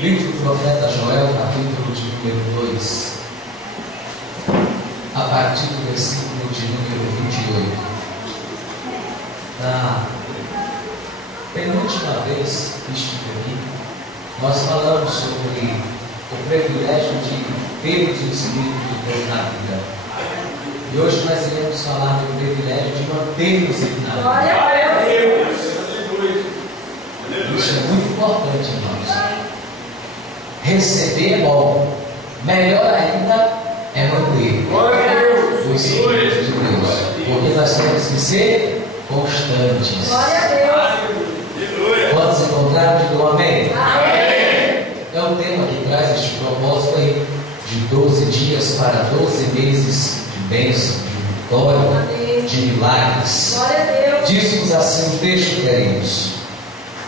Livro do profeta Joel, capítulo de número 2, a partir do versículo de número 28. Na penúltima vez que estive aqui, nós falamos sobre o privilégio de termos o Espírito de Deus na vida. E hoje nós iremos falar do privilégio de mantermos ele na vida. Glória a Deus! Isso é muito importante, irmãos. Receber é bom, melhor ainda é manter o Espírito de Deus, porque nós temos que ser constantes. Glória a Deus! Quando se encontraram, digam amém. Amém! É o tema que traz este propósito aí de 12 dias para 12 meses de bênção, de vitória, de milagres. Glória a Deus! Diz-nos assim o texto, queridos.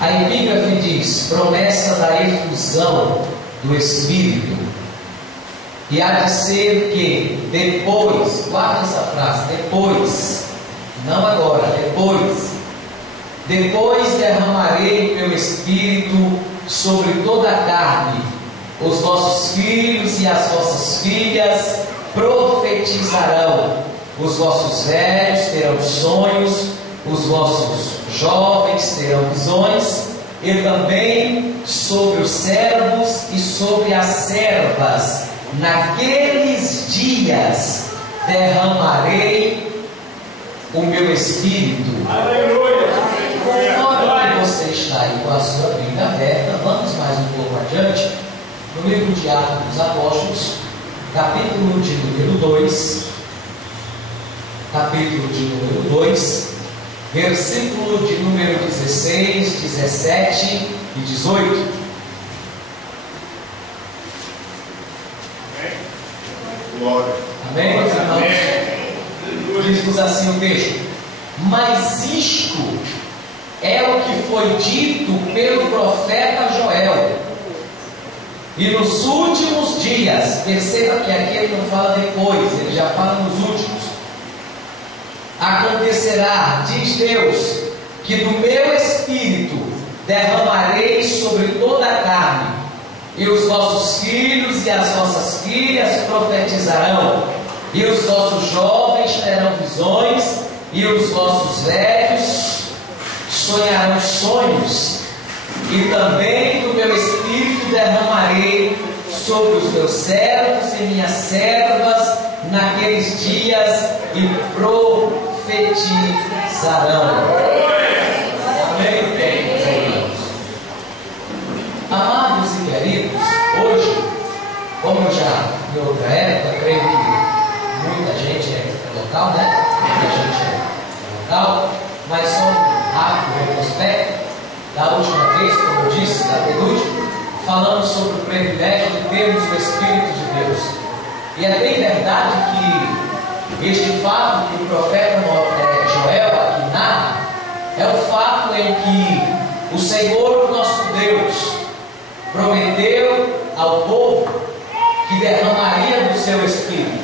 A epígrafe diz: promessa da efusão do Espírito. E há de ser que depois, guarda essa frase, depois, não agora, depois derramarei meu Espírito sobre toda a carne. Os vossos filhos e as vossas filhas profetizarão, os vossos velhos terão sonhos, os vossos jovens terão visões, e também sobre os servos e sobre as servas, naqueles dias derramarei o meu Espírito. Aleluia! Agora que você está aí com a sua Bíblia aberta, vamos mais um pouco adiante, no livro de Atos dos Apóstolos, capítulo de número 2, versículo de número 16, 17 e 18. Glória. Amém, meus irmãos? Diz-nos assim o texto: mas isto é o que foi dito pelo profeta Joel. E nos últimos dias, perceba que aqui ele não fala depois, ele já fala nos últimos. Acontecerá, diz Deus, que do meu Espírito derramarei sobre toda a carne, e os vossos filhos e as vossas filhas profetizarão, e os vossos jovens terão visões, e os vossos velhos sonharão sonhos, e também do meu Espírito derramarei sobre os meus servos e minhas servas naqueles dias, e profetizarão. Amém? Bem, meus irmãos. Amados e queridos, hoje, como já em outra época, creio que muita gente é local, né? Muita gente é local, mas só um rápido retrospecto da última vez, como eu disse, da penúltima, falamos sobre o privilégio de termos o Espírito de Deus. E é bem verdade que este fato que o profeta Joel aqui narra é o fato em que o Senhor nosso Deus prometeu ao povo que derramaria do seu Espírito,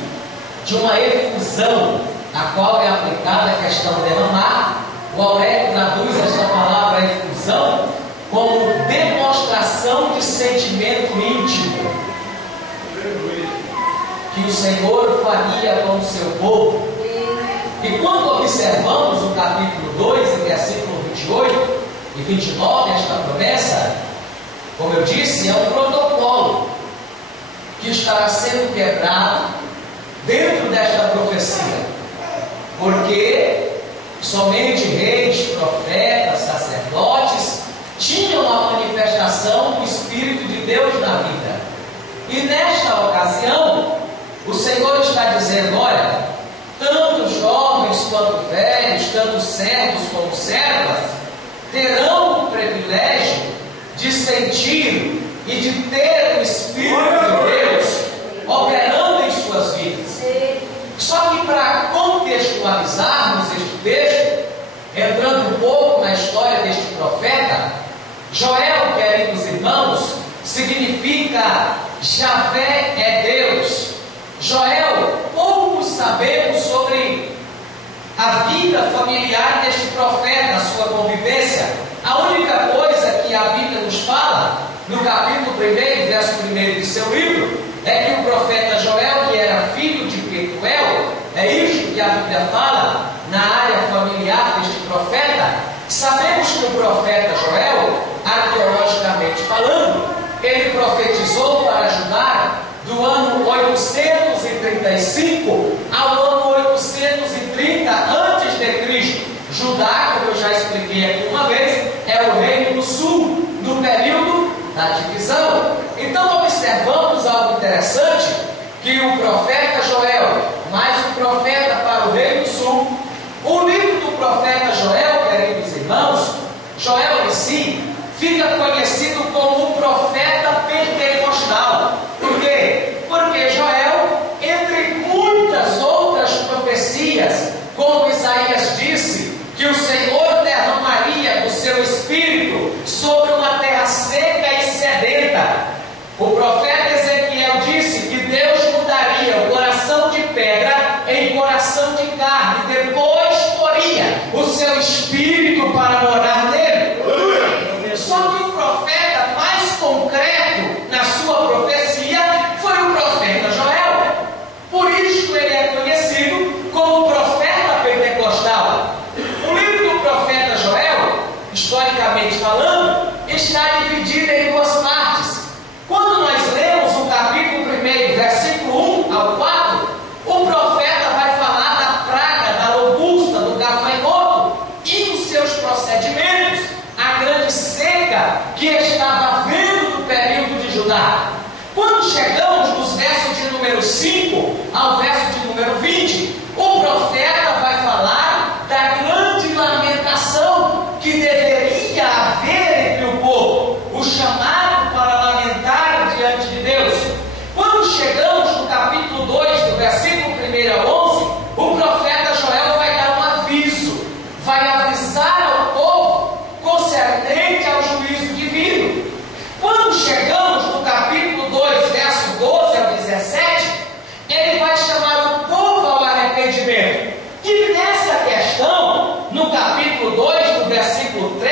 de uma efusão, a qual é aplicada a questão de derramar. O Aurélio traduz esta palavra efusão como demonstração de sentimento íntimo que o Senhor faria com o seu povo. E quando observamos o capítulo 2, versículo 28 e 29, esta promessa, como eu disse, é um protocolo que estará sendo quebrado dentro desta profecia, porque somente reis, profetas, sacerdotes tinham a manifestação do Espírito de Deus na vida. E nesta ocasião, o Senhor está dizendo: olha, tanto jovens quanto velhos, tanto servos como servas, terão o privilégio de sentir e de ter o Espírito de Deus operando em suas vidas. Só que para contextualizarmos este texto, entrando um pouco na história deste profeta, Joel, queridos irmãos, significa Javé é Deus. Joel, pouco sabemos sobre a vida familiar deste profeta, a sua convivência. A única coisa que a Bíblia nos fala no capítulo 1, verso 1 de seu livro, é que o profeta Joel, que era filho de Petuel, é isso que a Bíblia fala na área familiar deste profeta. Sabemos que o profeta Joel, arqueologicamente falando, ele profetizou para Judá do ano 835 ao ano 830 a.C. Judá, como eu já expliquei aqui uma vez, é o reino do sul, no período da divisão. Então observamos algo interessante, que o profeta Joel, mais um profeta para o reino do sul, o livro do profeta Joel, queridos irmãos, Joel em si, fica conhecido como o profeta pentecostal. Por quê? Porque Joel, entre muitas outras profecias, como Isaías disse, que o Senhor derramaria do seu espírito sobre uma terra seca e sedenta. O profeta Ezequiel disse que Deus mudaria o coração de pedra em coração de carne, depois poria o seu espírito para morar nele. Só que o profeta mais concreto na sua profecia foi o profeta Joel. Por isso ele é conhecido como profeta pentecostal. O livro do profeta Joel, historicamente falando, está dividido em duas partes. Quando nós lemos o capítulo 1, versículo 1 ao 4, o profeta vai falar da praga, da locusta, do gafanhoto e dos seus procedimentos, a grande seca que estava havendo no período de Judá. Quando chegamos dos versos de número 5 ao verso de número 20, o profeta vai falar da grande lamentação que deveria haver entre o povo, o chamado para lamentar diante de Deus. Quando chegamos no capítulo 2, do versículo 1 ao 11, o profeta Joel vai dar um aviso, vai avisar ao povo concernente ao juízo divino. Quando chegamos no capítulo 2, verso 12 ao 17, ele vai chamar o povo ao arrependimento. E nessa questão, no capítulo 2, no versículo 13,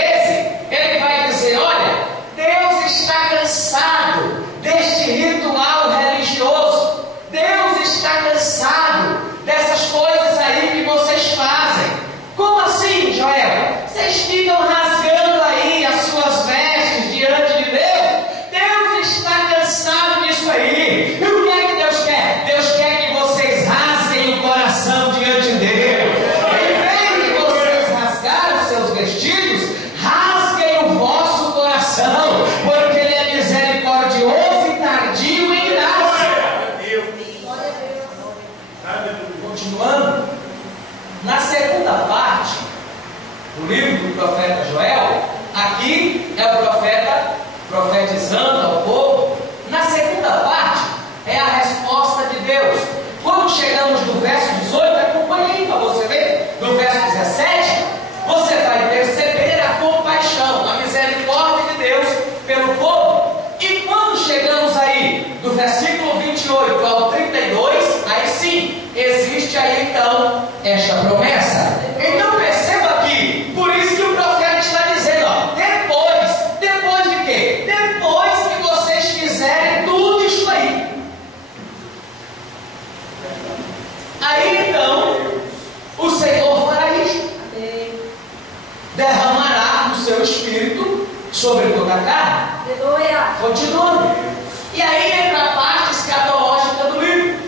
ele vai dizer: olha, Deus está cansado deste ritual religioso. Deus está cansado dessas coisas aí que vocês fazem. Como assim, Joel? Vocês ficam rasgando aí as suas vestes diante de Deus? Deus está cansado disso aí. E o que é que Deus quer? Deus quer que vocês rasguem o coração diante dele. Em vez de vocês rasgar os seus vestidos, rasguem o vosso coração, porque ele é misericordioso e tardio em graça. Continuando, na segunda parte do livro do profeta Joel, aqui é o profeta profetizando ao povo. Na segunda parte é a resposta de Deus. Quando chegamos no verso 18, acompanhe aí para você ver, no verso 17, você vai perceber a compaixão, a misericórdia de Deus pelo povo. E quando chegamos aí do versículo 28 ao 32, aí sim, existe aí então esta promessa. Então perceba aqui, por isso que o profeta está dizendo, ó, depois de quê? Depois que vocês fizerem tudo isso aí. Aí então, o Senhor fará isso. Derramará o seu espírito sobre toda a carne. Continuando. E aí entra a parte escatológica do livro,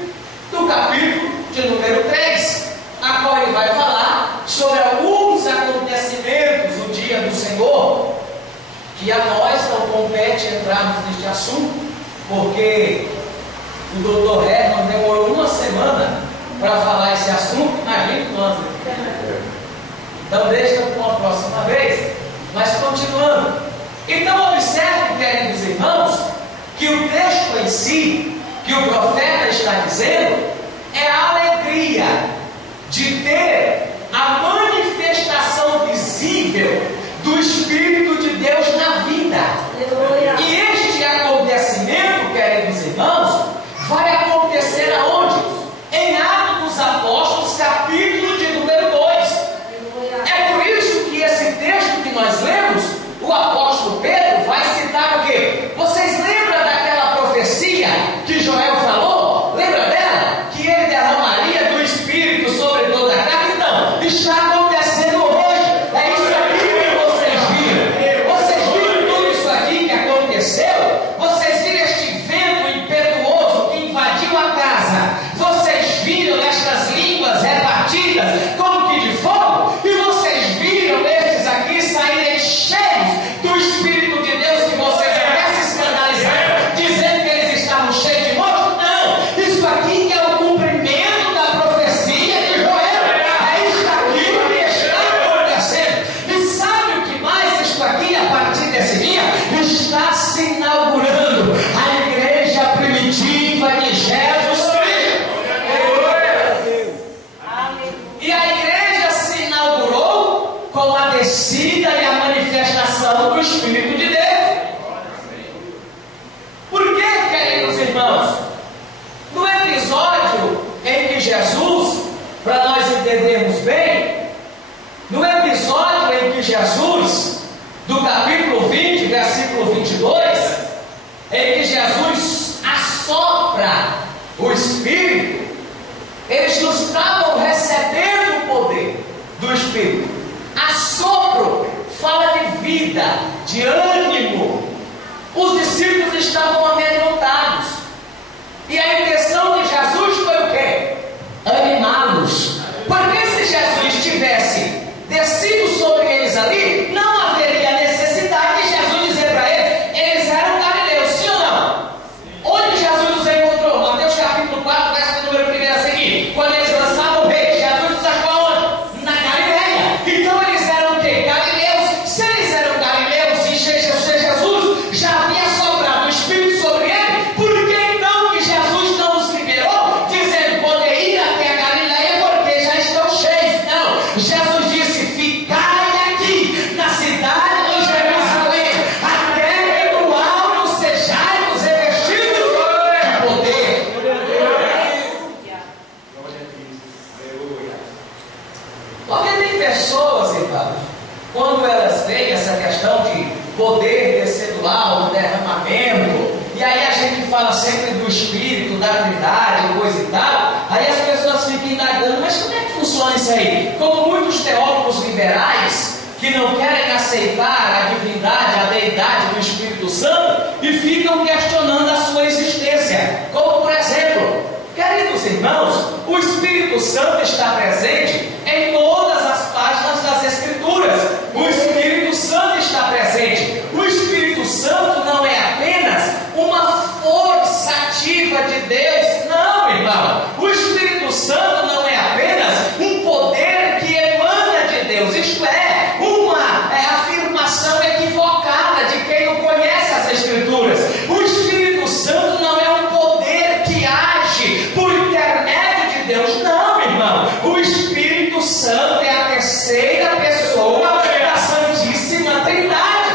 do capítulo de número 3, a qual ele vai falar sobre alguns acontecimentos do dia do Senhor, que a nós não compete entrarmos neste assunto, porque o Dr. Herman demorou uma semana para falar esse assunto, imagine nós. Então deixa para uma próxima vez. Mas continuando. Então observe, queridos irmãos, que o texto em si, que o profeta está dizendo, é a alegria de ter a manifestação visível do Espírito de Deus na vida. E este acontecimento, queridos irmãos, vai acontecer aonde? Em Atos dos Apóstolos, capítulo de número 2. É por isso que esse texto que nós lemos, o apóstolo Pedro vai citar o quê? o Espírito, eles não estavam recebendo o poder do Espírito. Assopro fala de vida, de ânimo. Os discípulos estavam amedrontados. E a intenção de Jesus foi o quê? Animá-los. Porque se Jesus tivesse descido sobre eles ali, não haveria necessidade de Jesus dizer para eles: eles eram galileus, sim ou não? Onde Jesus os encontrou? Mateus capítulo 4, verso número 1 a seguir. Quando eles lançavam o rei, Jesus os achou onde? Na Galileia. Então eles eram o quê? Galileus. Se eles eram galileus e Jesus já havia soprado o Espírito sobre ele, por que então que Jesus não os liberou, dizendo: poder ir até a Galileia porque já estão cheios? Não. Jesus disse: ficai aqui na cidade de Jerusalém, até que do alto sejais revestidos de poder. Porque tem pessoas, irmãos, quando elas veem essa questão de poder descer do alto, derramamento, e aí a gente fala sempre do Espírito, da Trindade, coisa e tal, aí as pessoas ficam indagando: mas como é que funciona isso aí? Como muitos teólogos liberais que não querem aceitar a divindade, a deidade do Espírito Santo, e ficam questionando a sua existência. Como por exemplo, queridos irmãos, o Espírito Santo está presente em todas as páginas das Escrituras. O Espírito Santo está presente. O Espírito Santo não é apenas uma força ativa de Deus, não, irmão. O Espírito Santo não é apenas um poder que emana de Deus, isto é, uma afirmação equivocada de quem não conhece as Escrituras. O Espírito Santo não é um poder que age por intermédio de Deus, não, irmão. O Espírito Santo é a terceira pessoa da Santíssima Trindade.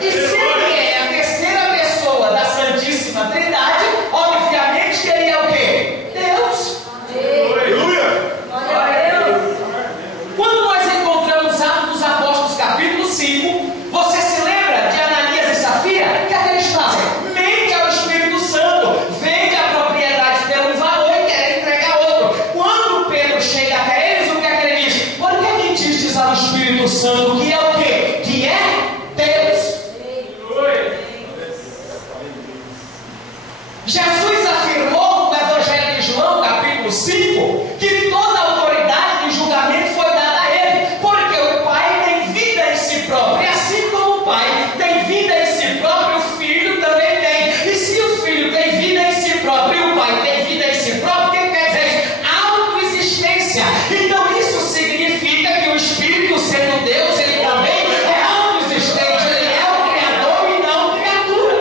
E se ele é a terceira pessoa da Santíssima Trindade, obviamente ele é o quê? Deus. Quando nós encontramos Atos dos Apóstolos capítulo 5, você se lembra de Ananias e Safira? O que é que eles fazem? Mente ao Espírito Santo, vende a propriedade pelo valor e quer entregar outro. Quando Pedro chega até eles, o que é que ele diz? Por que mentistes ao Espírito Santo, que é o quê? Que é Deus. Jesus afirmou no Evangelho de João, capítulo 5, que toda a autoridade de julgamento foi dada a ele, porque o Pai tem vida em si próprio, e assim como o Pai tem vida em si próprio, o Filho também tem. E se o Filho tem vida em si próprio e o Pai tem vida em si próprio, o que quer dizer isso? Autoexistência. Então isso significa que o Espírito, sendo Deus, ele também é autoexistente, ele é o Criador e não criatura.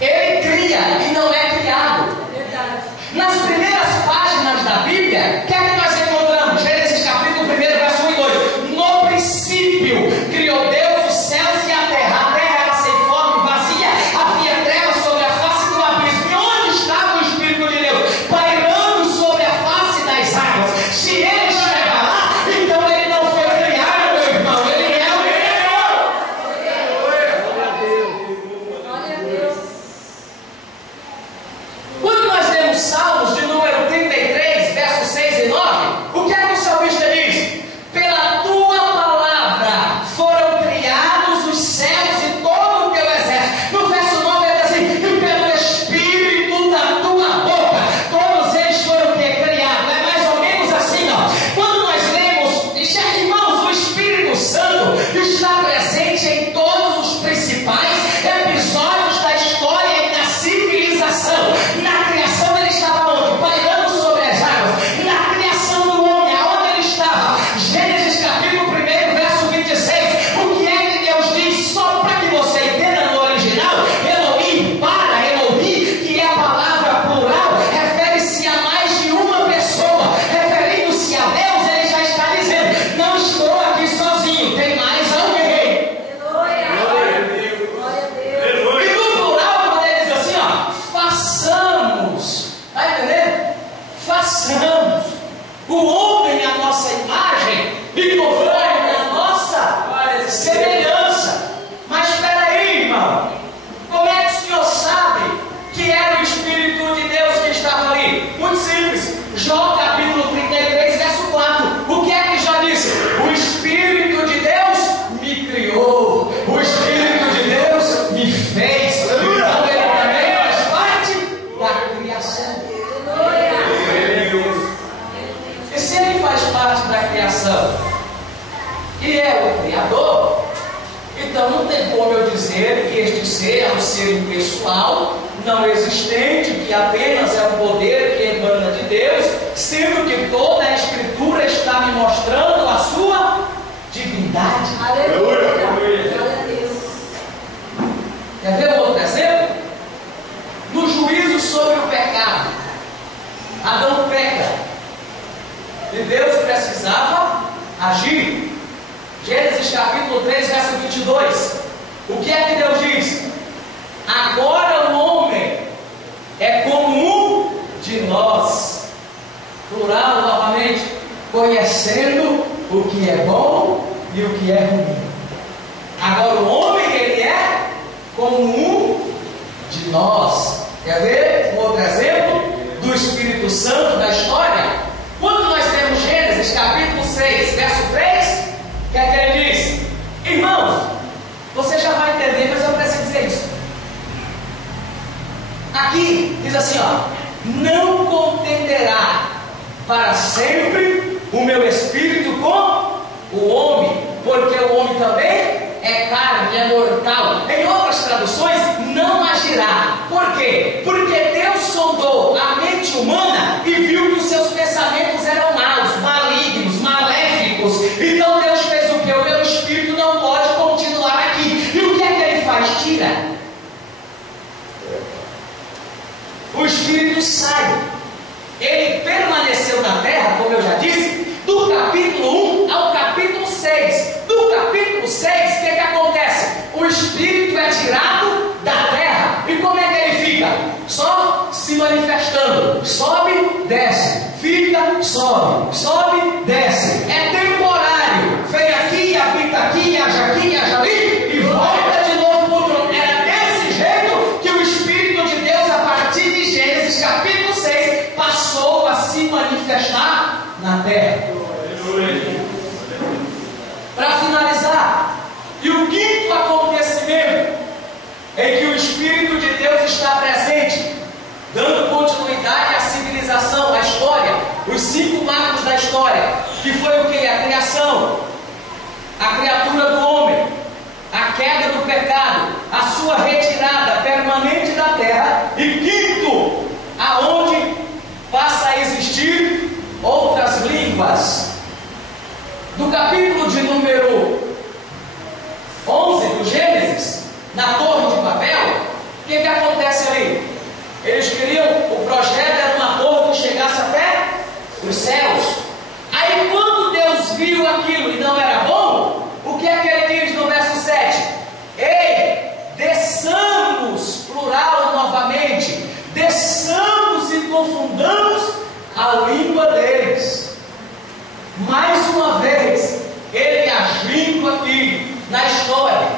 Ele cria e não é criado. Nas primeiras páginas da Bíblia, o que é que nós encontramos? Gênesis capítulo 1, verso 1 e 2. No princípio criou Deus os céus e a terra era sem forma e vazia, havia trevas sobre a face do abismo. E onde estava o Espírito de Deus? Pairando sobre a face das águas. Se ele chega lá, então ele não foi criado, meu irmão, ele é o Criador. Quando nós lemos Salmos de número 33, versos 6 e 9, o que é que o salmista diz? Pela tua palavra foram criados os céus e todo o teu exército. No verso 9 ele diz assim: e pelo Espírito da tua boca todos eles foram criados. É mais ou menos assim, ó. Quando nós lemos, irmãos, o Espírito Santo está presente em todos os principais episódios da história e da civilização. Na criação ele estava onde? Pairando sobre as águas. Na criação do homem, aonde ele estava? Gênesis capítulo 1, verso 26. O que é que Deus diz? Só para que você entenda no original: Elohim, para Elohim, que é a palavra plural, refere-se a mais de uma pessoa. Referindo-se a Deus, ele já está dizendo: não estou aqui sozinho, tem mais alguém. ser que este ser é um ser impessoal, não existente, que apenas é um poder que emana de Deus, sendo que toda a Escritura está me mostrando a sua divindade. Aleluia. Glória a Deus. Quer ver um outro exemplo? No juízo sobre o pecado, Adão peca e Deus precisava agir. Gênesis capítulo 3, verso 22. O que é que Deus diz? Agora o homem é como um de nós. Plural novamente. Conhecendo o que é bom e o que é ruim. Agora o homem, ele é como um de nós. Quer ver um outro exemplo do Espírito Santo da história? Quando nós temos Gênesis capítulo 6, verso 3, o que é que ele diz? Irmãos, você já vai entender, mas eu preciso dizer isso. Aqui diz assim, ó: não contenderá para sempre o meu espírito com o homem, porque o homem também é carne, é mortal. Em outras traduções, não agirá. Por quê? Porque Deus sondou a mente humana e viu que os seus pensamentos eram maus, malignos, maléficos. Então Deus fez o que? O meu espírito não pode continuar aqui. E o que é que ele faz? Tira. O espírito sai. Ele permaneceu na terra, como eu já disse, do capítulo 1 ao capítulo 6. Do capítulo 6, o que acontece? O espírito é tirado da terra. E como é que ele fica? Só se manifestando. Sobe, desce. Fica, sobe. Sobe, desce. É temporário. Vem aqui, habita aqui, age ali e volta de novo para o trono. Era desse jeito que o Espírito de Deus, a partir de Gênesis capítulo 6, passou a se manifestar na terra. Para finalizar, e o quinto acontecimento em que o Espírito de Deus está presente, dando continuidade à civilização, à história, os 5 marcos da história, que foi o que? A criação, a criatura do homem, a queda do pecado, a sua retirada permanente da terra, e quinto, aonde passa a existir outras línguas. Do capítulo de número 11 do Gênesis, na Torre de Babel, o que acontece ali? Eles queriam, o projeto era uma torre que chegasse até os céus. Aí quando Deus viu aquilo e não era bom, o que é que ele diz no verso 7? Ei, desçamos, plural novamente, desçamos e confundamos a língua deles. Mais uma vez, ele agindo aqui na história.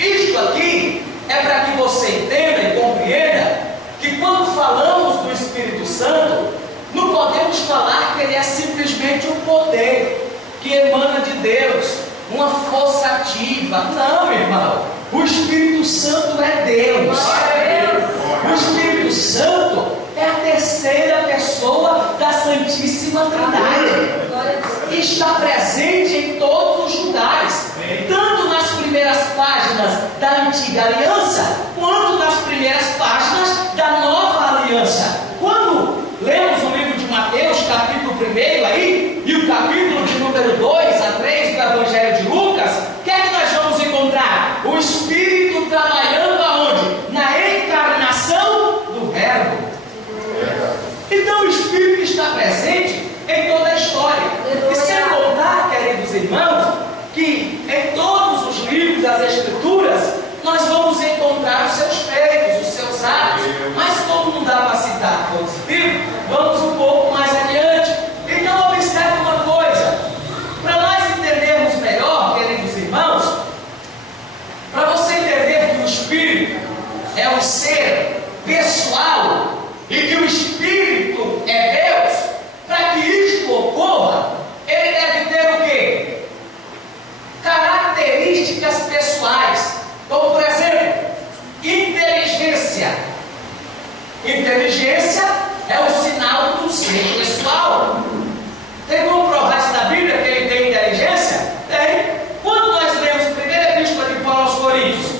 Isto aqui é para que você entenda e compreenda que quando falamos do Espírito Santo, não podemos falar que ele é simplesmente um poder que emana de Deus, uma força ativa. Não, irmão. O Espírito Santo é Deus. O Espírito Santo é a terceira pessoa da Santíssima Trindade. Está presente em todos os lugares, tanto nas primeiras páginas da Antiga Aliança, quanto nas primeiras páginas da Nova Aliança. Quando lemos o livro de Mateus, capítulo 1 aí, e o capítulo de número 2 a 3 do Evangelho de Lucas, o que é que nós vamos encontrar? O Espírito trabalhando aonde? Na encarnação do Verbo. Então o Espírito está presente em toda a história. E sem contar, queridos irmãos, que em todos os livros das Escrituras nós vamos encontrar os seus feitos, os seus atos. Mas como não dá para citar todos os livros, vamos um pouco mais adiante. Então observe uma coisa. Para nós entendermos melhor, queridos irmãos, para você entender que o Espírito é um ser pessoal e que o Espírito é Deus, para que isto ocorra, ele deve ter o quê? Características pessoais. Como por exemplo, inteligência. Inteligência é o sinal do ser pessoal. Tem como provar isso na Bíblia que ele tem inteligência? Tem. Quando nós lemos a primeira epístola de Paulo aos Coríntios,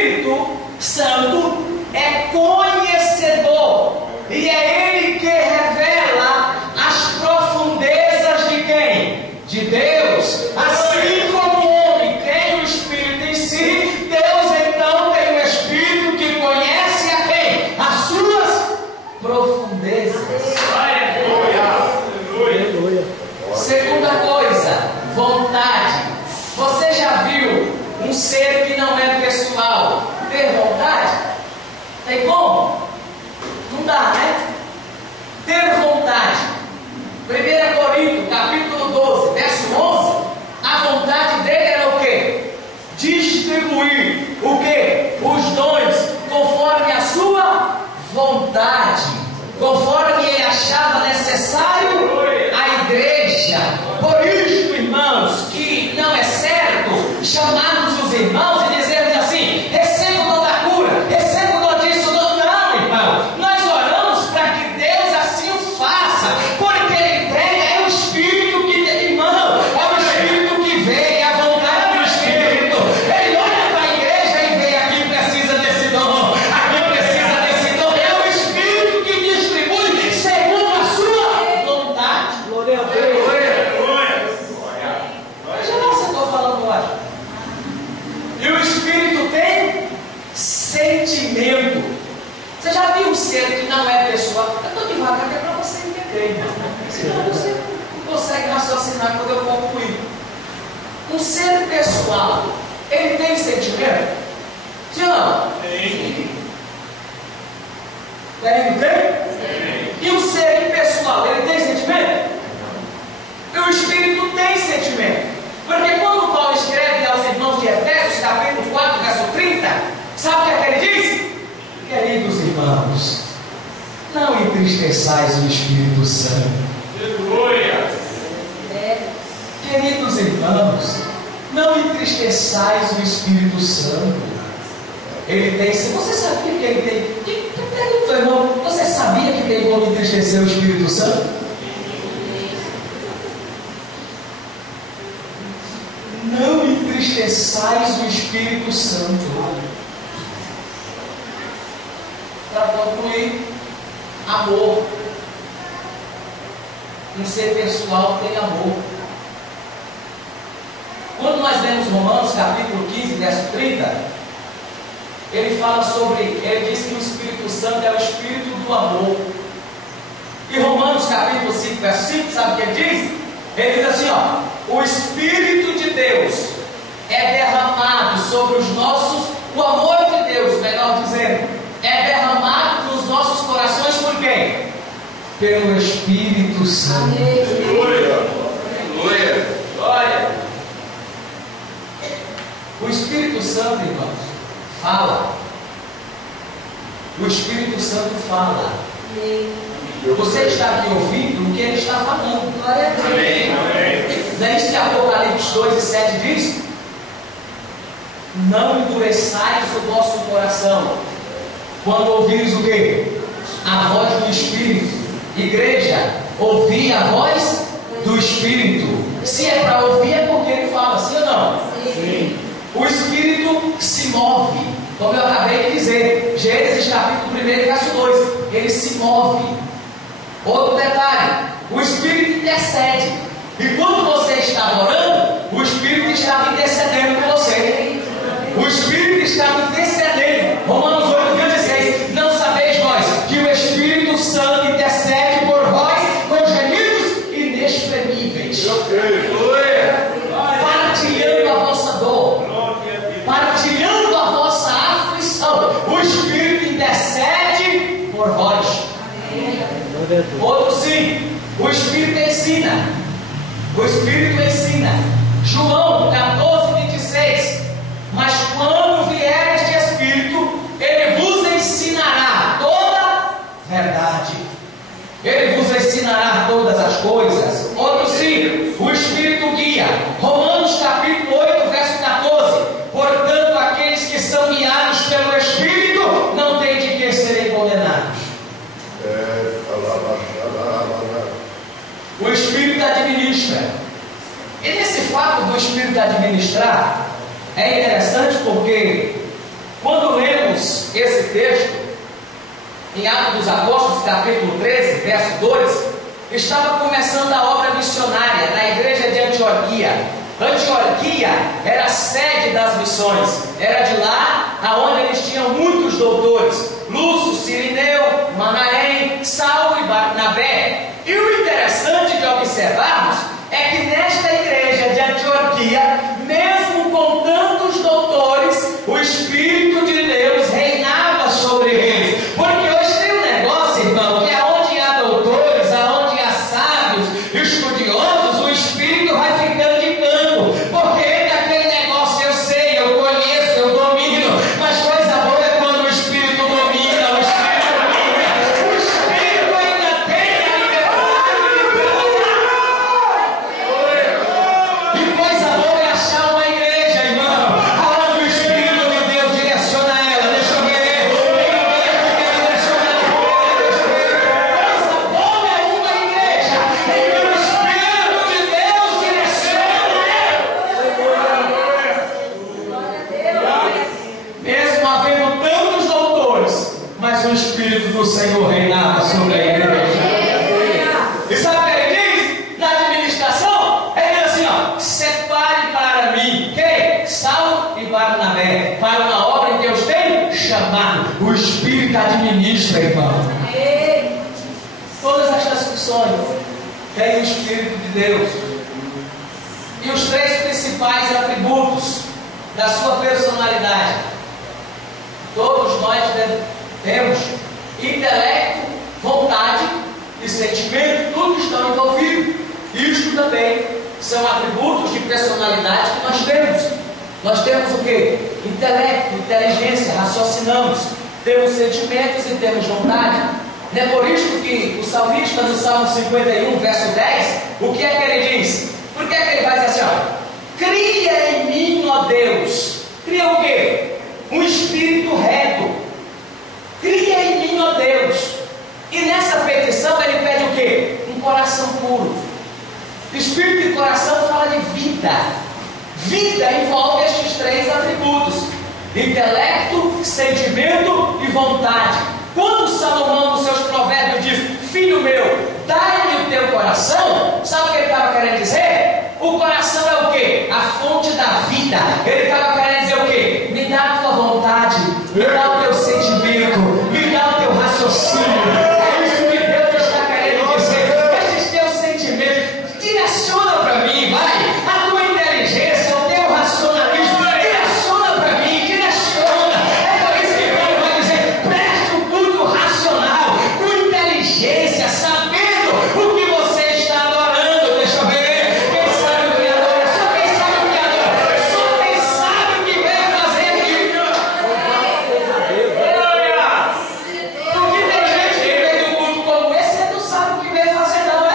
Espírito Santo é conhecedor, e é Ele que revela as profundezas de quem? De Deus. Assim como o homem tem o Espírito em si, Deus então tem o Espírito que conhece a quem? As suas profundezas. Segunda coisa, vontade. Você já viu um ser que não é pessoal ter vontade? Tem como? Não dá, né? Ter vontade. 1 Coríntios, capítulo 12, verso 11. A vontade dele era o quê? Distribuir o quê? Os dons conforme a sua vontade, conforme ele achava necessário à igreja. Por isso, irmãos, que não é certo chamarmos os irmãos e dizermos assim: receba o dom da cura, receba o dom disso, não, irmão. Nós oramos para que Deus assim o faça, porque Ele entrega, é o Espírito que, irmão, é o Espírito que vem, é a vontade do Espírito. Ele olha para a igreja e vê: aqui precisa desse dom, aqui precisa desse dom. É o Espírito que distribui segundo a sua vontade. Glória a Deus. Veja lá se eu estou falando hoje. E o Espírito tem sentimento. Você já viu um ser que não é pessoal? Eu estou devagar que é para você entender, irmão. Senão você não consegue raciocinar quando eu concluir. Um ser pessoal, ele tem sentimento? Sim ou não? Sim. Tem, não tem? E um ser impessoal, ele tem sentimento? E o Espírito tem sentimento. Porque quando Paulo escreve aos irmãos de Efésios, capítulo 4, verso 30, sabe o que é que ele diz? Queridos irmãos, não entristeçais o Espírito Santo. Aleluia. Queridos irmãos, não entristeçais o Espírito Santo. Ele tem, você sabia que ele tem? Pergunta, irmão, você sabia que tem como entristecer o Espírito Santo? Não entristeçais o Espírito Santo. Para concluir, amor. Um ser pessoal tem amor. Quando nós lemos Romanos capítulo 15, verso 30, ele fala sobre, ele diz que o Espírito Santo é o Espírito do amor. E Romanos capítulo 5, verso 5, sabe o que ele diz? Ele diz assim, ó: o Espírito de Deus é derramado sobre os nossos, o amor de Deus, melhor dizendo, é derramado nos nossos corações por quem? Pelo Espírito Santo. Aleluia. Olha, o Espírito Santo, irmãos, fala. O Espírito Santo fala. Você está aqui ouvindo o que ele está falando. Amém. Não é isso que Apocalipse 2 e 7 diz? Não endureçais o vosso coração quando ouvires o quê? A voz do Espírito. Igreja, ouvir a voz do Espírito. Se é para ouvir, é porque ele fala, sim ou não? Sim. O Espírito se move, como eu acabei de dizer, Gênesis capítulo 1, verso 2, ele se move. Outro detalhe, o Espírito intercede, e quando você estava orando, o Espírito estava intercedendo por você. O Espírito estava intercedendo. Romanos 8, 26, não sabeis vós que o Espírito Santo intercede por vós com gemidos inexprimíveis, partilhando a vossa dor, partilhando a vossa aflição. O Espírito intercede por vós. Outro sim, o Espírito ensina. O Espírito ensina. João 14, 26. Mas quando vier este Espírito, ele vos ensinará toda verdade. Ele vos ensinará todas as coisas. Outro sim, o Espírito guia. Romanos capítulo 8, verso 14. Portanto, aqueles que são guiados pelo Espírito não têm de que serem condenados. O Espírito administra. E nesse fato do Espírito administrar, é interessante porque Quando lemos esse texto, em Atos dos Apóstolos, capítulo 13, verso 2, estava começando a obra missionária na igreja de Antioquia. Antioquia era a sede das missões, era de lá aonde eles tinham muitos doutores: Lúcio, Cirineu, Manaém, Saulo e Barnabé. E o interessante de observarmos é que nesta igreja de Antioquia, mesmo com tantos doutores, o Espírito de Deus reinava sobre eles. Porque hoje tem um negócio, irmão, que aonde há doutores, aonde há sábios, estudiosos, o Espírito vai ficando de canto. Porque é aquele negócio, eu sei, eu conheço, eu domino, mas coisa boa é quando o Espírito domina, o Espírito domina. O Espírito ainda tem a liberdade de trabalhar. E coisa boa é achar uma igreja, irmão, aonde o Espírito de Deus direciona ela. Deixa eu ver. Tem igreja que quer direcionar a igreja. Coisa boa é uma igreja em que o Espírito de Deus direciona ela. Mesmo havendo tantos doutores, mas o Espírito do Senhor reinava sobre a igreja. E sabe o que ele diz? Na administração, ele diz assim, ó: separe para mim, quem? Saulo e Barnabé, para uma obra em que eu os tenho chamado. O Espírito administra, irmão. Todas estas funções têm o Espírito de Deus. E os três principais atributos da sua personalidade. Todos nós temos intelecto, vontade e sentimento, tudo estão envolvidos. Isto também são atributos de personalidade que nós temos. Nós temos o quê? Intelecto, inteligência, raciocinamos, temos sentimentos e temos vontade. Não é por isso que o salmista no Salmo 51, verso 10, o que é que ele diz? Por que é que ele vai dizer assim, ó: cria em mim, ó Deus. Cria o quê? Um espírito reto. Cria em mim, ó Deus. E nessa petição ele pede o quê? Um coração puro. Espírito e coração fala de vida. Vida envolve estes três atributos: intelecto, sentimento e vontade. Quando Salomão nos seus provérbios diz: filho meu, dai-me o teu coração, sabe o que ele estava querendo dizer? O coração é o quê? A fonte da vida. Ele estava querendo dizer o quê? Me dá a tua vontade, me dá o teu sentimento, me dá o teu raciocínio. É isso que Deus está querendo dizer. Esses teus sentimentos, direciona para mim, vai. A tua inteligência, o teu racionalismo, direciona para mim, direciona. É por isso que Deus vai dizer: preste um culto racional, com inteligência, sabendo o que você está adorando. Deixa eu ver. Quem sabe o que adora? Só quem sabe o que adora. Só quem sabe o que veio fazer aqui. Porque tem gente que veio num culto como esse e não sabe o que veio fazer, não é?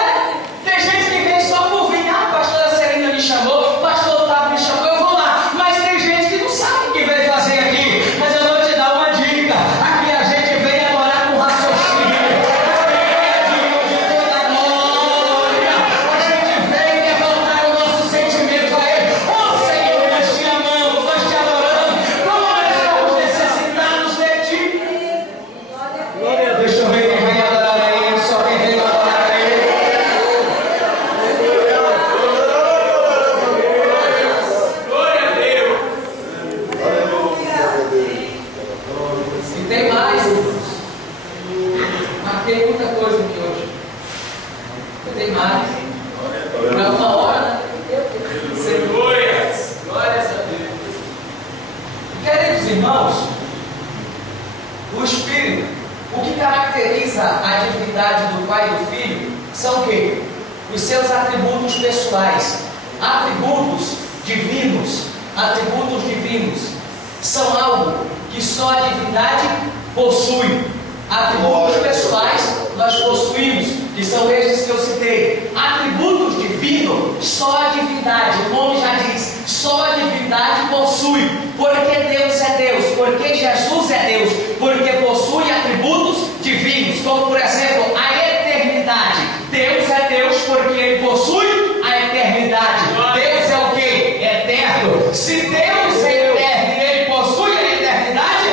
Tem gente que vem só por vir. Ah, a pastora Celina me chamou, o pastor Otávio me chamou, eu vou lá. Mas tem gente que não sabe o que veio fazer aqui. Mas eu vou te dar uma dica: aqui a gente vem adorar com raciocínio. É digno de toda a glória. A gente vem levantar o nosso sentimento a Ele. Oh Senhor, nós te amamos, nós te adoramos. Como nós somos necessitados de Ti. Deixa eu ver quem vem adorar a Ele. Só quem vem adorar a Ele. Glória a Deus. E tem mais, irmãos. Marquei muita coisa aqui hoje. Tem mais. Para uma hora, né? Glórias. Glórias a Deus. Queridos irmãos, o Espírito, o que caracteriza a divindade do Pai e do Filho são o quê? Os seus atributos pessoais, atributos divinos, são algo que só a divindade possui. Atributos pessoais nós possuímos, que são estes que eu citei. Atributos divinos, só a divindade, o nome já diz, só a divindade possui. Porque Deus é Deus, porque Jesus é Deus, porque possui atributos divinos, como por exemplo a eternidade. Deus é Deus porque Ele possui a eternidade. Deus é o que? Eterno. Se Deus é eterno e Ele possui a eternidade,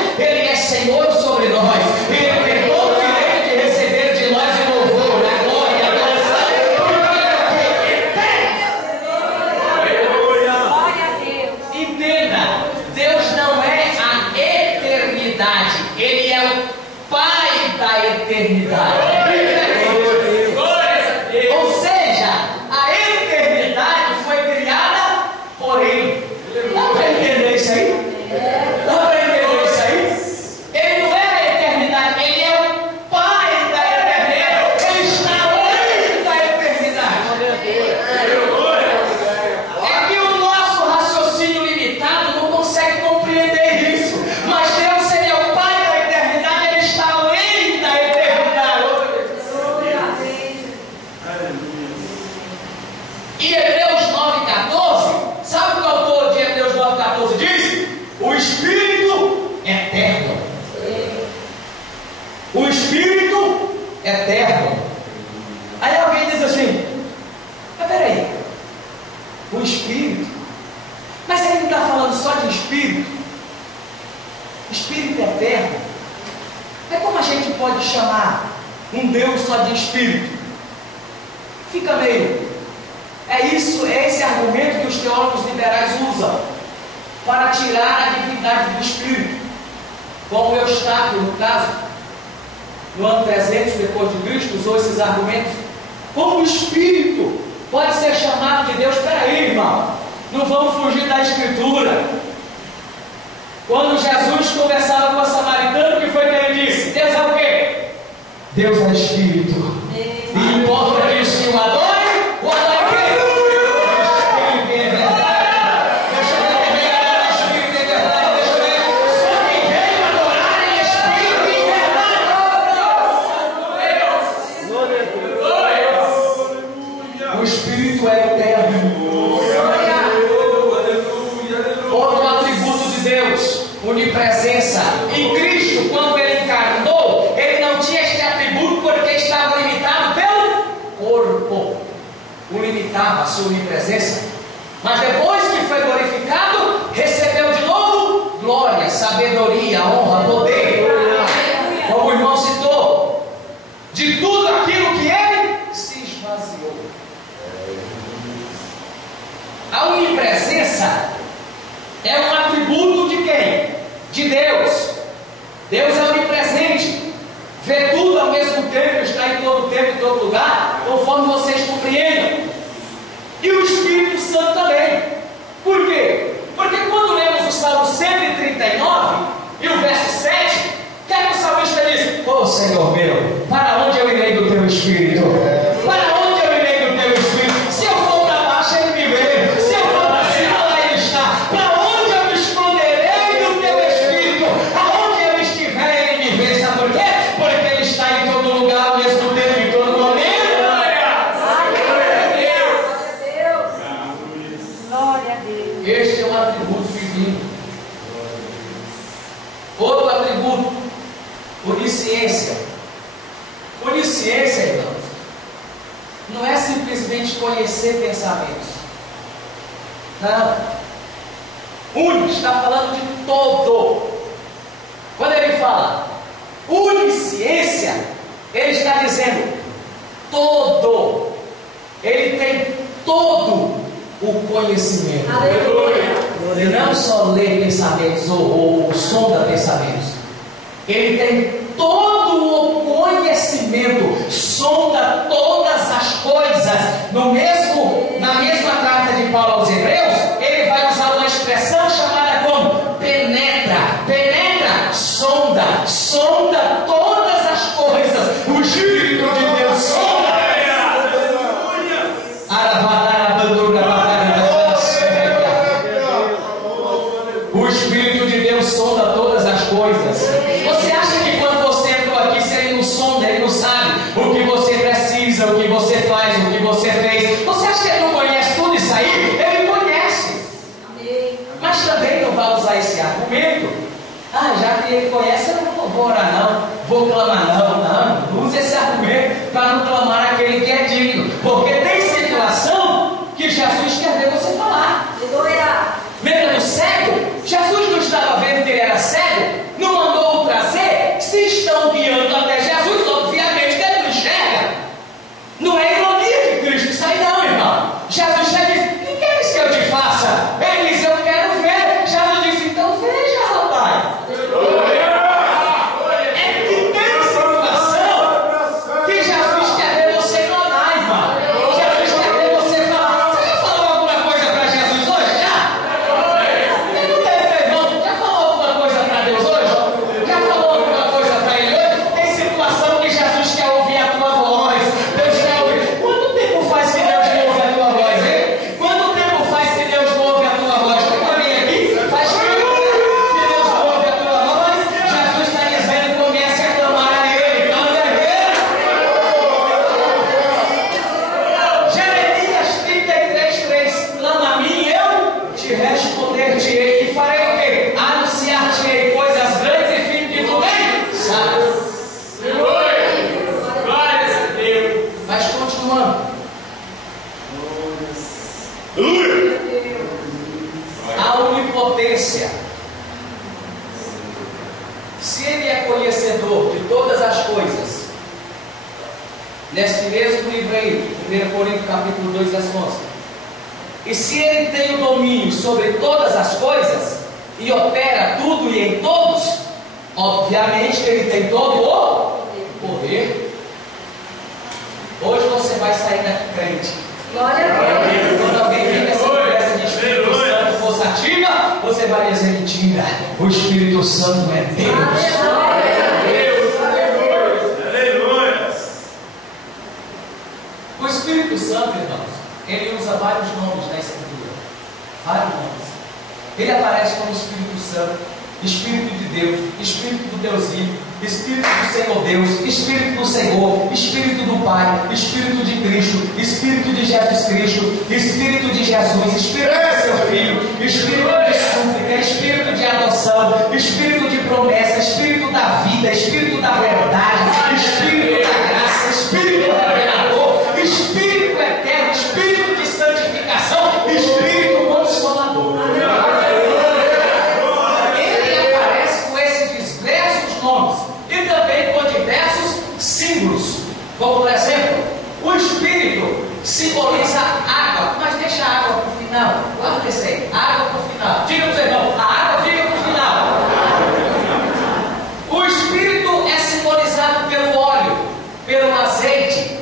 E Hebreus 9,14, sabe o que o autor de Hebreus 9,14 diz? O Espírito eterno. O Espírito eterno. Aí alguém diz assim: mas peraí, o Espírito? Mas ele não está falando só de Espírito? Espírito eterno? Mas como a gente pode chamar um Deus só de Espírito? Fica meio. É esse argumento que os teólogos liberais usam para tirar a divindade do Espírito, como Eustáquio, no caso, no ano 300 depois de Cristo, usou esses argumentos. Como o Espírito pode ser chamado de Deus? Espera aí, irmão, não vamos fugir da Escritura. Quando Jesus conversava com a samaritana, o que foi que ele disse? Deus é o quê? Deus é Espírito. E importa isso que o adore, o adore o quê? Espírito é verdade. Deixa eu ver quem adora Espírito é verdade. Deixa eu ver. Só quem veio adorar em Espírito é verdade. O Espírito é eterno. Outro atributo de Deus, onipresença. Em Cristo, quando ele encarnou, ele não tinha este atributo porque estava limitado pelo corpo. O limitava a sua onipresença. Mas depois que foi glorificado, recebeu de novo glória, sabedoria, honra, poder. Como o irmão citou, de tudo aquilo que ele se esvaziou. A onipresença é um atributo de quem? De Deus. Deus é onipresente, vê tudo ao mesmo tempo, está em todo tempo, em todo lugar, conforme vocês compreendam. E o Espírito Santo também. Por quê? Porque quando lemos o Salmo 139 e o verso 7, o que é que o salmista diz? Ô Senhor meu, para onde eu irei do teu Espírito? Para onde eu irei do teu Espírito? Se eu for para baixo, ele me vê. Se eu for para cima, lá ele está. Para onde eu me esconderei do teu Espírito? Aonde eu estiver, ele me vê. Sabe por quê? Porque ele está em todo lugar, ao mesmo tempo, em todo momento. Glória a Deus. Este é um atributo divino. Outro atributo, onisciência. Onisciência, irmãos, não é simplesmente conhecer pensamentos. Não. Uni está falando de todo. Quando ele fala onisciência, ele está dizendo todo. Ele tem todo o conhecimento. Aleluia. Ele não só lê pensamentos ou sonda pensamentos. Ele tem todo o conhecimento, sonda todas as coisas. Na mesma carta de Paulo aos Hebreus, ele vai usar uma expressão chamada como penetra. Penetra, sonda todas as coisas. O Espírito de Deus sonda. O Espírito de Deus sonda todas as coisas. Você acha que quando você entrou aqui, se ele não sonda, ele não sabe o que você precisa, o que você faz, o que você fez? Você acha que ele não conhece tudo isso aí? Ele conhece. Mas também não vai usar esse argumento. Já que ele conhece, eu não vou orar não, vou clamar não use esse argumento para não clamar aquele que é digno. Porque tem situação que Jesus quer ver você falar. Lembra do cego? Jesus não estava vendo que ele era cego? Não mandou o trazer? Se estão guiando até Jesus, obviamente que ele não enxerga. Não é ironia de Cristo isso aí não, irmão. Jesus já disse: o que queres que eu te faça? Ele disse: eu quero ver. Jesus disse: então veja, rapaz. É que tem situação que Jesus quer ver você onisciência, se Ele é conhecedor de todas as coisas, neste mesmo livro aí, 1 Coríntios capítulo 2, verso 11, e se Ele tem o domínio sobre todas as coisas, e opera tudo e em todos, obviamente que Ele tem todo o poder. Hoje você vai sair daqui crente. Glória a Deus. Quando alguém vem nessa conversa de Espírito Santo força ativa, você vai dizer mentira. O Espírito Santo é Deus. Aleluia. O Espírito Santo, irmãos, ele usa vários nomes na Escritura. Vários nomes. Ele aparece como Espírito Santo, Espírito de Deus, Espírito do Deus vivo, Espírito do Senhor Deus, Espírito do Senhor, Espírito do Pai, Espírito de Cristo, Espírito de Jesus Cristo, Espírito de Jesus, Espírito do seu Filho, Espírito de súplica, Espírito de adoção, Espírito de promessa, Espírito da vida, Espírito da verdade, Espírito da graça, Espírito revelador, Espírito eterno, Espírito de santificação, Espírito consolador. Ele aparece com esses diversos nomes e também com diversos símbolos, como por exemplo, o Espírito simboliza água, mas deixa a água para o final. Guarda isso aí, água para o final. Diga para o seu irmão, a água fica para o final. O Espírito é simbolizado pelo óleo, pelo azeite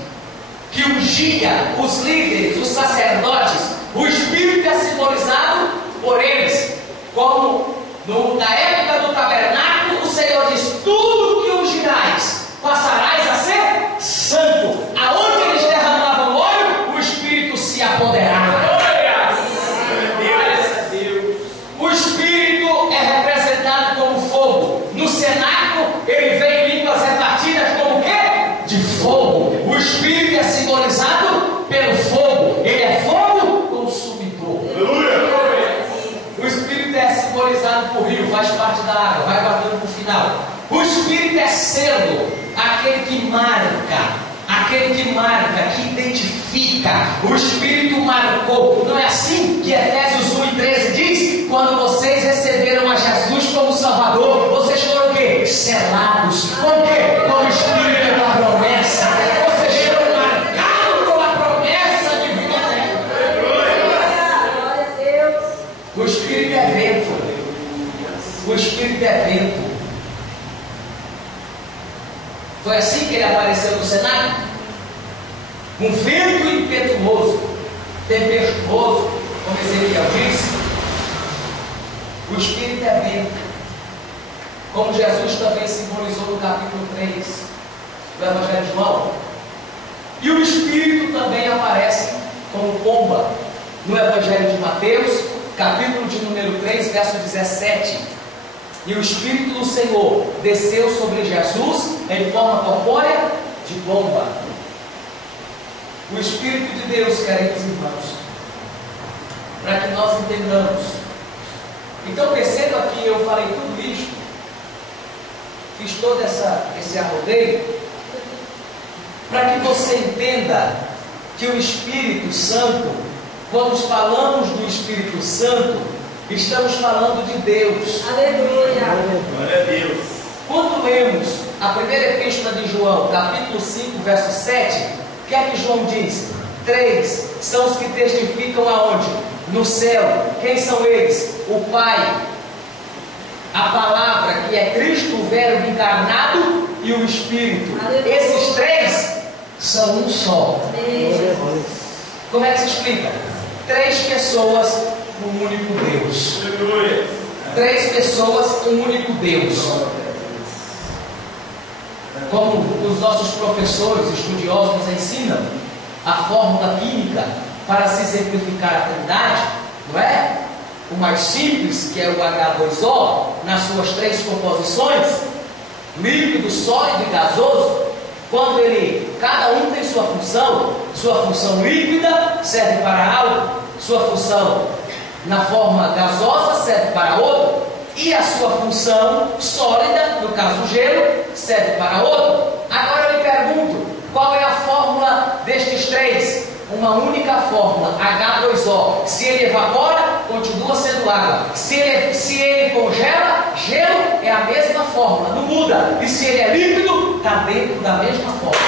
que ungia os líderes, os sacerdotes. O Espírito é simbolizado por eles, como na época do tabernáculo, o Senhor diz: tudo que ungirás passarás a ser santo. Aonde eles derramavam óleo, o Espírito se apoderava. O Espírito é representado como fogo. No cenáculo, ele vem em línguas repartidas como o quê? De fogo. O Espírito é simbolizado pelo fogo. Ele é fogo consumidor. O Espírito é simbolizado por rio, faz parte da água, vai guardando para o final. O Espírito é selo, aquele que marca, que identifica. O Espírito marcou. Não é assim que Efésios 1:13 diz? Quando vocês receberam a Jesus como Salvador, vocês foram o quê? Selados. Com o quê? Com o Espírito da promessa. Vocês foram marcados com a promessa de vida eterna. Glória a Deus. O Espírito é vento. O Espírito é vento. Foi assim que ele apareceu no cenário? Um vento impetuoso, tempestuoso, como Ezequiel disse. O Espírito é vento, como Jesus também simbolizou no capítulo 3 do Evangelho de João. E o Espírito também aparece como pomba no Evangelho de Mateus, capítulo de número 3, verso 17. E o Espírito do Senhor desceu sobre Jesus em forma corpórea de pomba. O Espírito de Deus, queridos irmãos, para que nós entendamos. Então perceba que eu falei tudo isto, fiz todo esse arrodeio, para que você entenda que o Espírito Santo, quando falamos do Espírito Santo, estamos falando de Deus. Aleluia. Glória a Deus. Quando lemos a primeira epístola de João, capítulo 5, verso 7, o que é que João diz? 3 são os que testificam aonde? No céu. Quem são eles? O Pai, a palavra que é Cristo, o Verbo encarnado, e o Espírito. Aleluia. Esses 3 são um só. Como é que se explica? 3 pessoas, um único Deus. Aleluia. 3 pessoas, um único Deus. Como os nossos professores estudiosos nos ensinam, a fórmula química para se exemplificar a Trindade, não é? O mais simples, que é o H2O, nas suas 3 composições, líquido, sólido e gasoso. Quando cada um tem sua função líquida serve para algo, sua função na forma gasosa serve para outro, e a sua função sólida, no caso o gelo, serve para outro. Agora eu lhe pergunto, qual é a fórmula destes 3? uma única fórmula, H2O. Se ele evapora, continua sendo água. Se ele congela, gelo, é a mesma fórmula, não muda. E se ele é líquido, está dentro da mesma fórmula.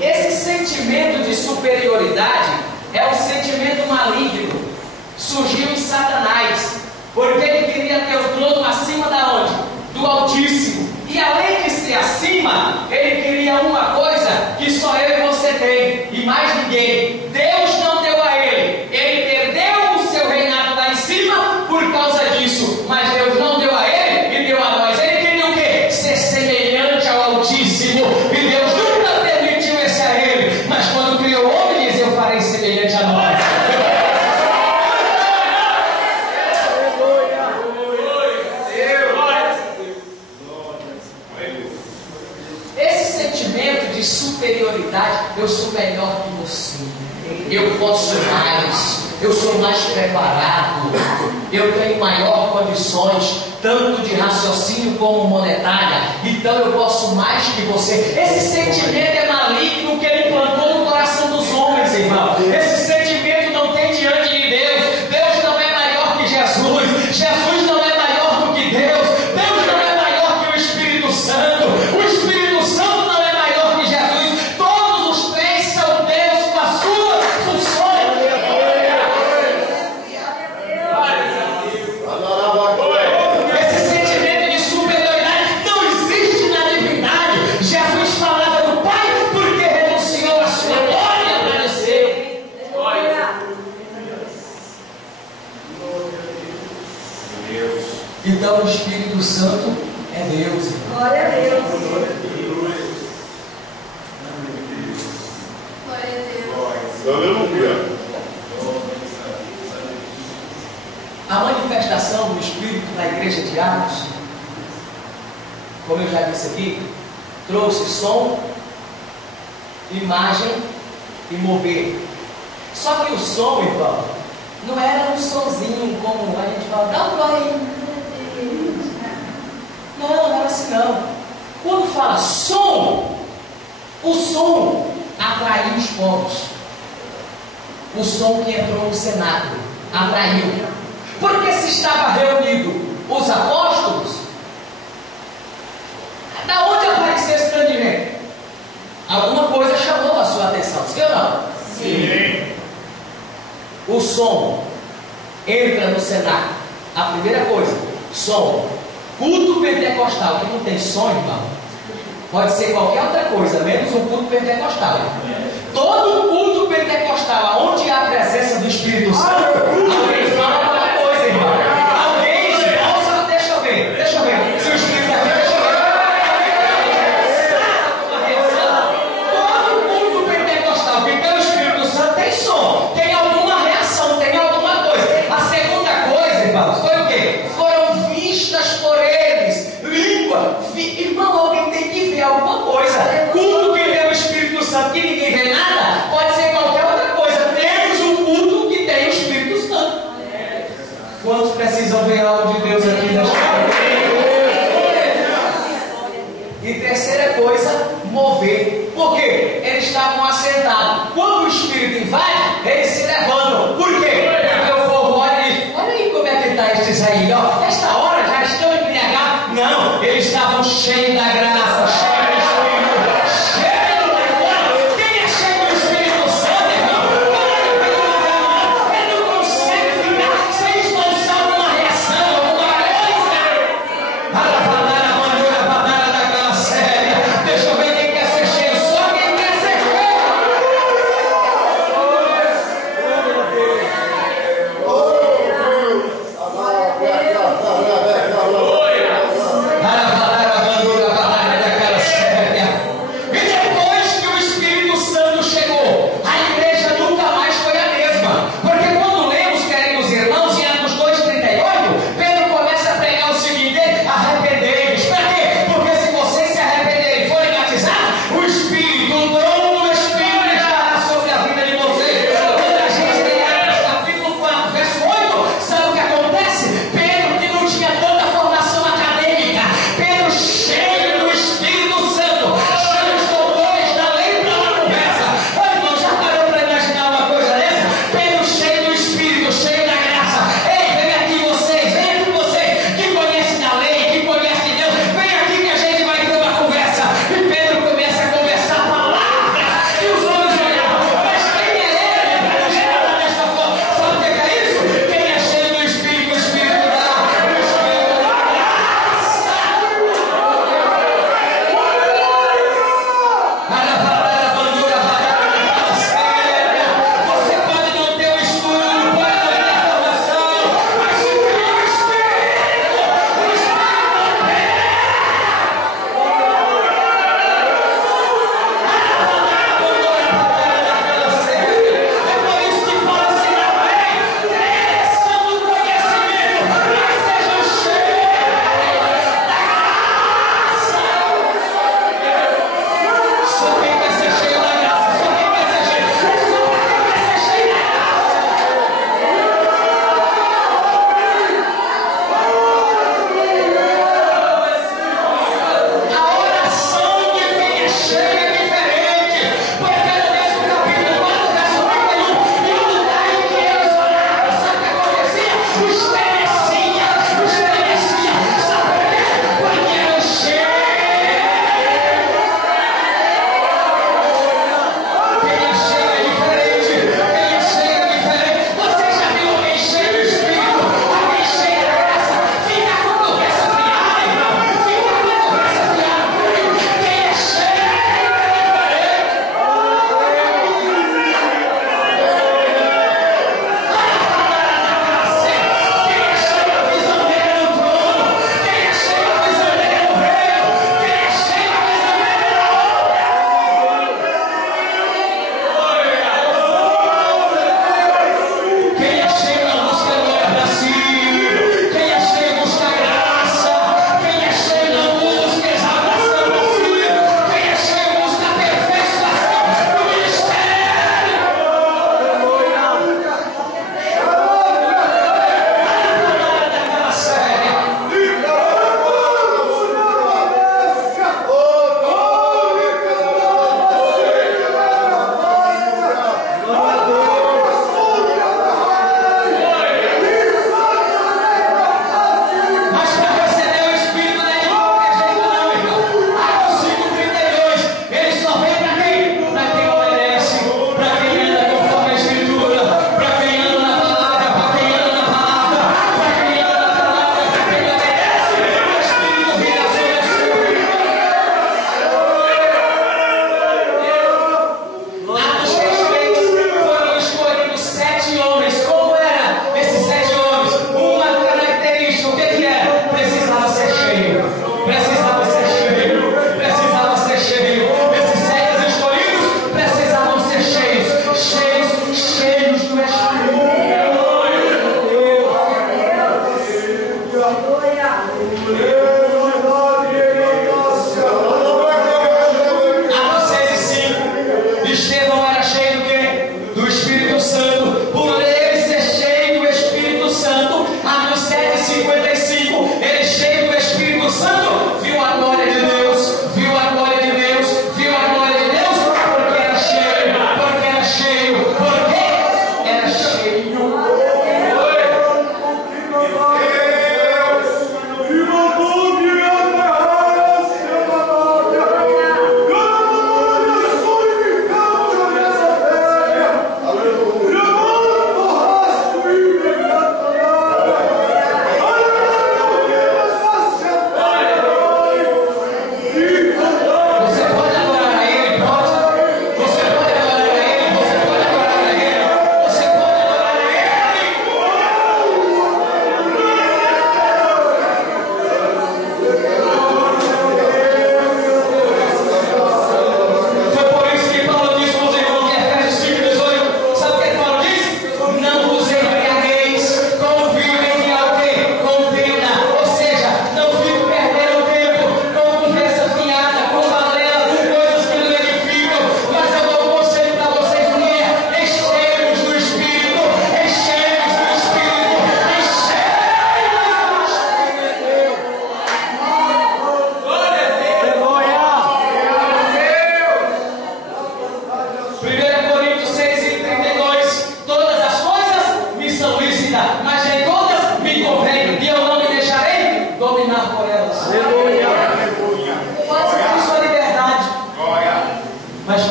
Esse sentimento de superioridade é um sentimento maligno. Surgiu em Satanás, porque ele queria ter o trono acima da onde? Do Altíssimo. E além de ser acima, ele queria uma coisa que só eu e você tem, e mais ninguém. Deus não deu a ele. Ele perdeu o seu reinado lá em cima por causa disso, mas Deus não deu a ele e deu a nós. Ele queria o quê? Ser semelhante ao Altíssimo. E Deus nunca permitiu esse a ele. Mas quando criou o homem, diz: eu farei semelhante a nós. Superioridade, eu sou melhor que você, eu posso mais, eu sou mais preparado, eu tenho maior condições, tanto de raciocínio como monetária, então eu posso mais que você. Esse sentimento é maligno que ele plantou no coração dos homens, irmão. Esse sentimento não tem diante de Deus. Deus não é maior que Jesus, Jesus não é maior do que Deus, Deus não é maior que o Espírito Santo, o Espírito Santo não é maior que Jesus. Todos os três são Deus com as suas funções. Esse sentimento de superioridade não existe na divindade. Jesus falava do Pai porque renunciou à sua glória para descer. Então o Espírito Santo é Deus. Glória a Deus. Aleluia. A manifestação do Espírito na igreja de Atos, como eu já disse aqui, trouxe som, imagem e mover. Só que o som, irmão, não era um sonzinho como a gente fala, dá um glória aí. Não era assim não. Quando fala som, o som atraiu os povos. O som que entrou no cenáculo atraiu. Porque se estava reunido os apóstolos, da onde apareceu esse grande evento? Alguma coisa chamou a sua atenção, sim ou não? Sim. O som entra no cenáculo. A primeira coisa, som. Culto pentecostal que não tem som, irmão, pode ser qualquer outra coisa, menos um culto pentecostal. Todo culto pentecostal, onde há a presença do Espírito Santo, alguém fala uma coisa, irmão. Alguém, nossa, deixa eu ver. Se o Espírito está aqui, deixa eu ver. Uma reação. Todo culto pentecostal que tem o Espírito Santo tem som, tem alguma reação, tem alguma coisa. A segunda coisa, irmãos, foi o quê? Foram vistas por eles. Língua. Irmão, alguém tem que ver alguma coisa. Culto que tem o Espírito Santo, que ninguém vê nada, pode ser qualquer outra coisa, menos um culto que tem o Espírito Santo. Quantos precisam ver algo de Deus aqui nesta noite? E terceira coisa, mover. Por quê? Eles estavam assentados. Quando o Espírito invade, eles se levantam. Por quê? Porque o povo olha e diz: olha aí como é que está estes aí, ó. Nesta hora já estão embriagados. Não, eles estavam cheios da graça, cheios do Espírito, cheios do amor. Quem é cheio do Espírito Santo, irmão? Ele não consegue ficar sem expulsar alguma reação, alguma coisa. Deixa eu ver quem quer ser cheio. Só quem quer ser cheio.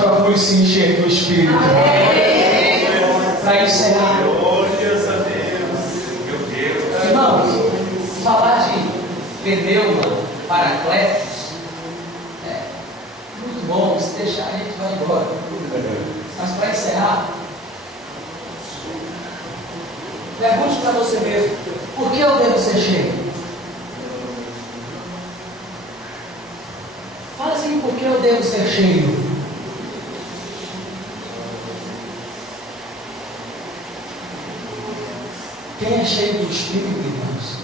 procure se encher do Espírito. Para encerrar. Glórias a Deus. Meu Deus. Irmãos, falar de pneuma, paracletos, é muito bom. Se deixar, a gente vai embora. Mas para encerrar, pergunte para você mesmo: por que eu devo ser cheio? Fala assim: por que eu devo ser cheio? Quem é cheio do Espírito, irmãos,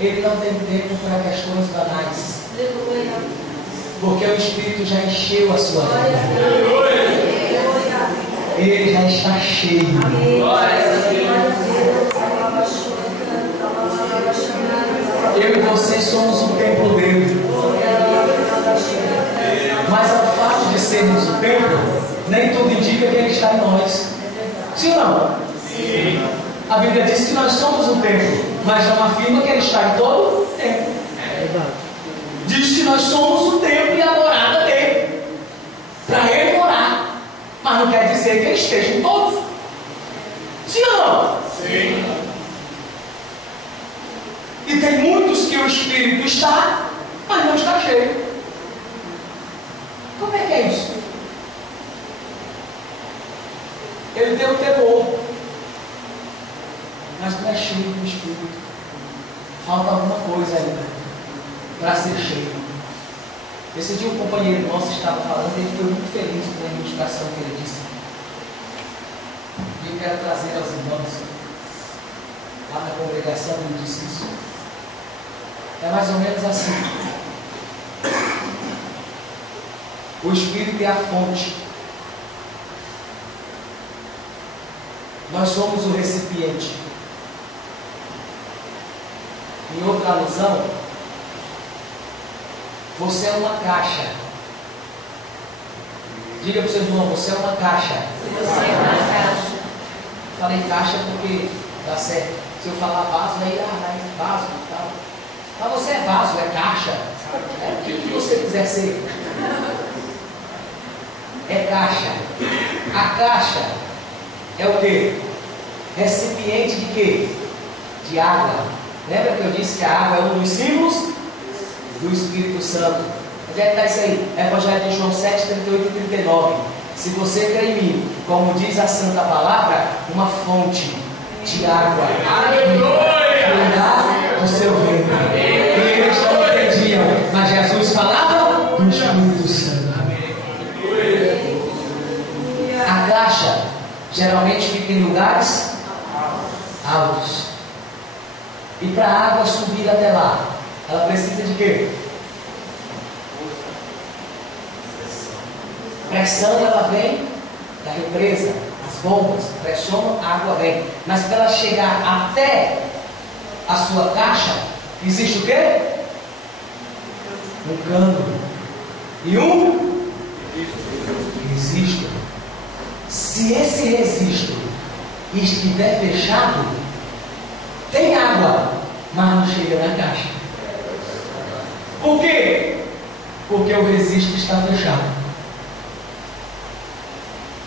ele não tem tempo para questões banais, porque o Espírito já encheu a sua vida. Ele já está cheio. Eu e você somos o templo dele. Mas ao sermos o templo, nem tudo indica que Ele está em nós. Sim ou não? Sim. A Bíblia diz que nós somos o templo, mas não afirma que Ele está em todo o templo. Diz que nós somos o templo e a morada dele, para Ele morar, mas não quer dizer que Ele esteja em todos. Sim ou não? Sim. E tem muitos que o Espírito está, mas não está cheio. Como é que é isso? Ele tem o temor, mas não é cheio do Espírito. Falta alguma coisa ainda para ser cheio. Esse dia um companheiro nosso estava falando e ele foi muito feliz com a ilustração que ele disse. E eu quero trazer aos irmãos, lá na congregação ele disse isso. É mais ou menos assim. O Espírito é a fonte. Nós somos o recipiente. Em outra alusão, você é uma caixa. Diga para o seu irmão, você é uma caixa. Você é uma caixa. Falei caixa porque dá certo. Se eu falar vaso, aí vaso e tal. Mas você é vaso, é caixa. É o que você quiser ser. É caixa. A caixa é o quê? Recipiente de quê? De água. Lembra que eu disse que a água é um dos símbolos do Espírito Santo? Onde é que está isso aí? Evangelho de João 7, 38 e 39. Se você crê em mim, como diz a Santa Palavra, uma fonte de água fluirá do seu ventre. E eles não entendiam, mas Jesus falava do Espírito Santo. A caixa geralmente fica em lugares altos. E para a água subir até lá, ela precisa de quê? Pressão, ela vem da represa, as bombas pressionam, a água vem. Mas para ela chegar até a sua caixa, existe o quê? Um cano e um registro. Se esse registro estiver fechado, tem água, mas não chega na caixa. Por quê? Porque o registro está fechado.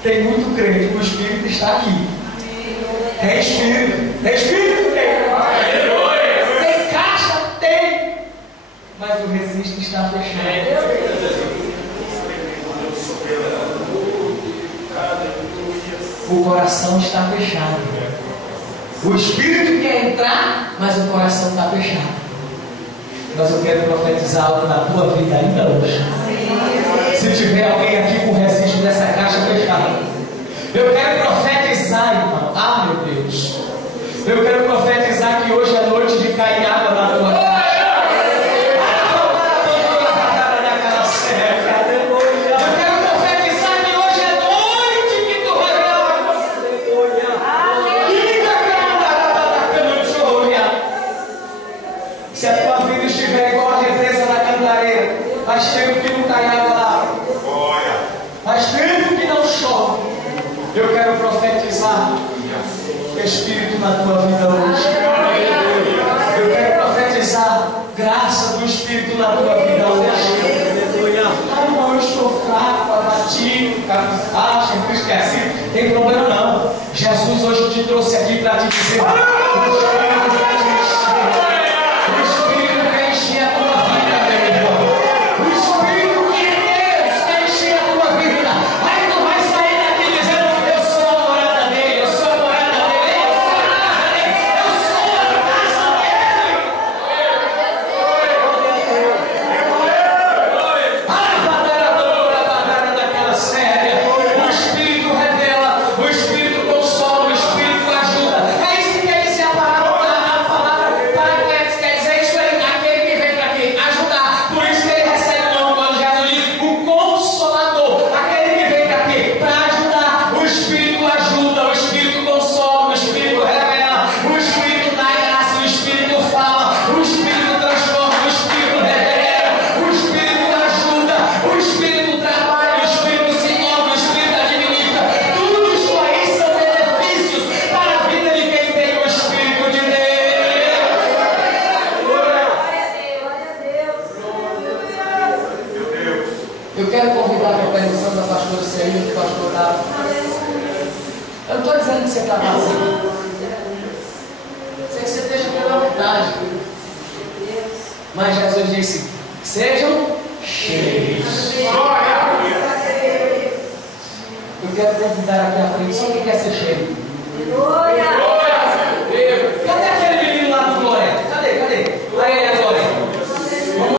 Tem muito crente que o Espírito está aqui. Tem Espírito. Tem Espírito? Tem. Tem caixa? Tem. Mas o registro está fechado. O coração está fechado. O Espírito quer entrar, mas o coração está fechado. Mas eu quero profetizar algo na tua vida ainda hoje. Se tiver alguém aqui com o registro dessa caixa fechada, eu quero profetizar, irmão. Ah, meu Deus. Eu quero profetizar que hoje é noite de cair água na tua caixa. Eu quero profetizar que hoje é noite que tu vai ver água. Se a tua vida estiver igual a represa na cantareira, faz tempo que não cai água lá. Faz tempo que não chove. Eu quero profetizar Espírito na tua vida hoje. Eu quero profetizar graça do Espírito na tua vida hoje. Ah, irmão, eu estou fraco, abatido, cabisbaixo, entristecido. Tem problema não. Jesus hoje te trouxe aqui para te dizer: o Espírito quer encher a tua vida, meu irmão. O Espírito de Deus quer encher a tua vida. Aí tu vai sair daqui dizendo: eu sou a morada dele, eu sou a morada dele, eu sou a casa dele, eu sou a casa dele. Daquela séria. O Espírito revela, o Espírito consola, o Espírito ajuda. É isso que quer dizer a palavra. Eu quero convidar a permissão da pastora Celina e do pastor Dado. Eu não estou dizendo que você está vazio. Sei que você esteja pela vontade. Mas Jesus disse: sejam cheios. Eu quero convidar aqui à frente só quem quer ser cheio.